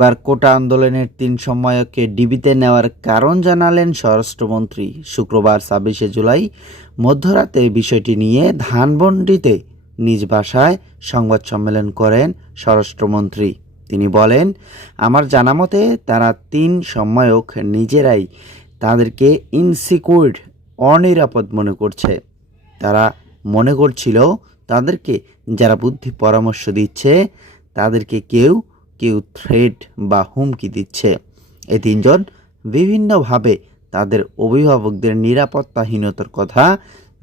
এবার কোটা আন্দোলনের তিন সময়কে ডিবিতে নেওয়ার কারণ জানালেন স্বরাষ্ট্রমন্ত্রী। শুক্রবার ছাব্বিশে জুলাই মধ্যরাতে বিষয়টি নিয়ে ধানবন্ডিতে নিজ ভাষায় সংবাদ সম্মেলন করেন স্বরাষ্ট্রমন্ত্রী। তিনি বলেন, আমার জানা মতে তারা তিন সময়ক নিজেরাই তাদেরকে ইনসিকিউর অনিরাপদ মনে করছে। তারা মনে করছিল তাদেরকে যারা বুদ্ধি পরামর্শ দিচ্ছে, তাদেরকে কেউ কেউ থ্রেট বা হুমকি দিচ্ছে। এ তিনজন বিভিন্নভাবে তাদের অভিভাবকদের নিরাপত্তাহীনতার কথা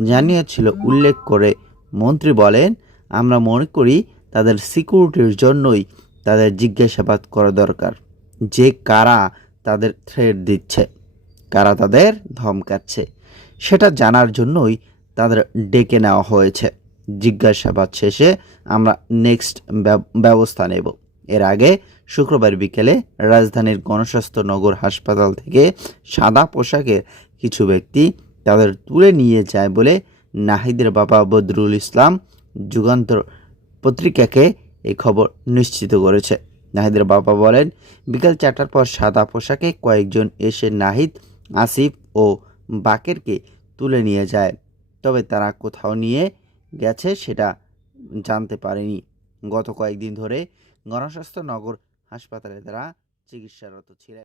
জানিয়েছিল উল্লেখ করে মন্ত্রী বলেন, আমরা মনে করি তাদের সিকিউরিটির জন্যই তাদের জিজ্ঞাসাবাদ করা দরকার, যে কারা তাদের থ্রেট দিচ্ছে, কারা তাদের ধমকাচ্ছে। সেটা জানার জন্যই তাদের ডেকে নেওয়া হয়েছে। জিজ্ঞাসাবাদ শেষে আমরা নেক্সট ব্যবস্থা নেব। এর আগে শুক্রবার বিকেলে রাজধানীর গণস্বাস্থ্য নগর হাসপাতাল থেকে সাদা পোশাকের কিছু ব্যক্তি তাদের তুলে নিয়ে যায় বলে নাহিদের বাবা বদরুল ইসলাম যুগান্তর পত্রিকাকে এই খবর নিশ্চিত করেছে। নাহিদের বাবা বলেন, বিকেল চারটার পর সাদা পোশাকে কয়েকজন এসে নাহিদ, আসিফ ও বাকেরকে তুলে নিয়ে যায়। তবে তারা কোথাও নিয়ে গেছে সেটা জানতে পারেনি। গত কয়েকদিন ধরে গণস্বাস্থ্য নগর হাসপাতালে তারা চিকিৎসারত ছিলেন।